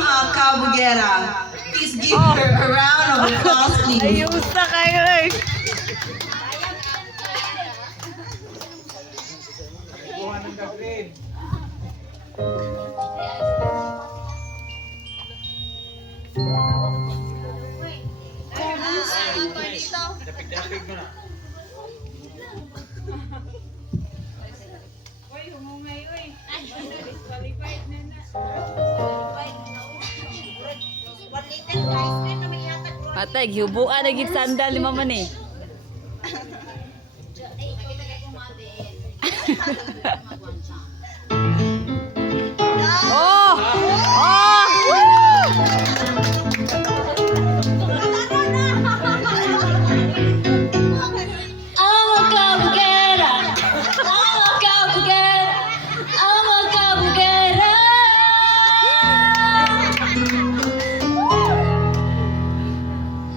ang Kabugera. Please give her a round of applause, please. Ayos na kayo eh. Dapig-dapig mo na. Uy, humungay, uy. Qualified na na. Patay, hiubuan na gid sandal ni mama ni. Oh! Oh!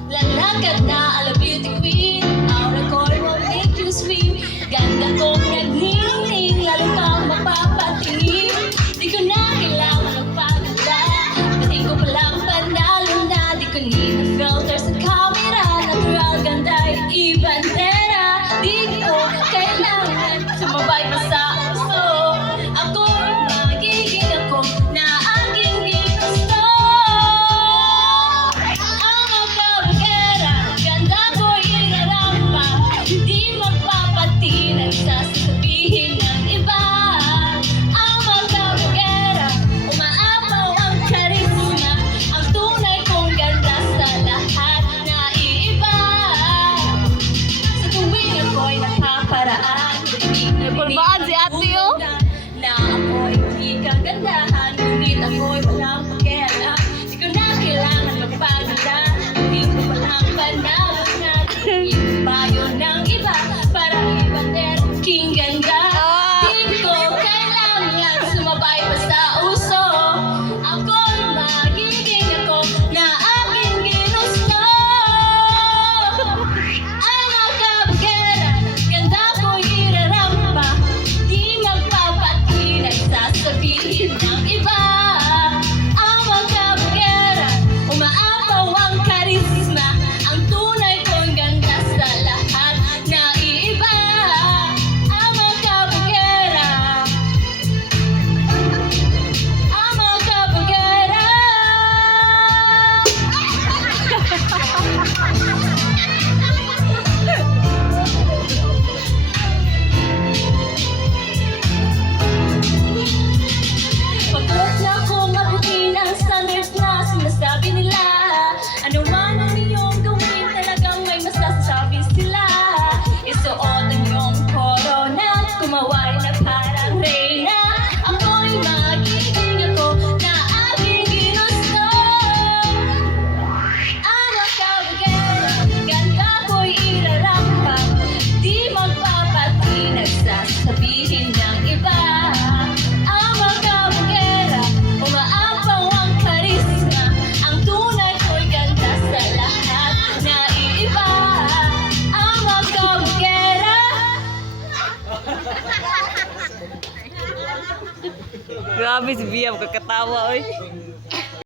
Lalakad na ala beauty queen, aura ko'y will make you sweet. Ganda kong nagning-ning, lalo kang mapapatingin. Di ko na kailangan magpaganda, pati ko palang panalo na. Di ko need na filter sa camera, natural ganda'y ibandera. Di ko kailangan sumabay pa sa uso, ako'y magiging ako na aking ginusto. Ang magkabagera, ganda ko'y inarampa, di magpapatinag sa sasabihin ng iba. Ang magkabagera, umaapaw ang karisma, ang tunay kong ganda sa lahat na iiba. Sa tuwing ako'y nakaparaan, Nagkulbaan si ate, oh. na ako'y hindi kagandahan, ngunit ako'y walang pakialam. Di ko na kailangan magpaganda, hindi ko walang panalo na yung payo ng iba para ibander king ganda. Di ko kailangan sumabay pa sa uso, ako'y magiging ako na aking ginusto. Ang magkabagera, ganda ko'y irarampa, di magpapatinag sa sabihin ng iba. Ang magkabagera, umaapaw ang karisma, ang tunay kong ganda sa lahat na iiba. Ang magkabagera, ang magkabagera. Pagkat na akong mabutin ang standards na sinasabi nila, ano man ang inyong gawin, talagang may masasabi sila. Isuot ang iyong corona, kumaway na parang reyna, ako'y magiging ako na aking ginusto. Ang magkabagera, ganda ko'y irarampa, di magpapatinag sa sabihin ng iba. Ang magkabagera, umaapaw ang karisma, ang tunay ko'y ganda sa lahat na iiba. Ang magkabagera. Grabe si Bia, kakatawa, oy.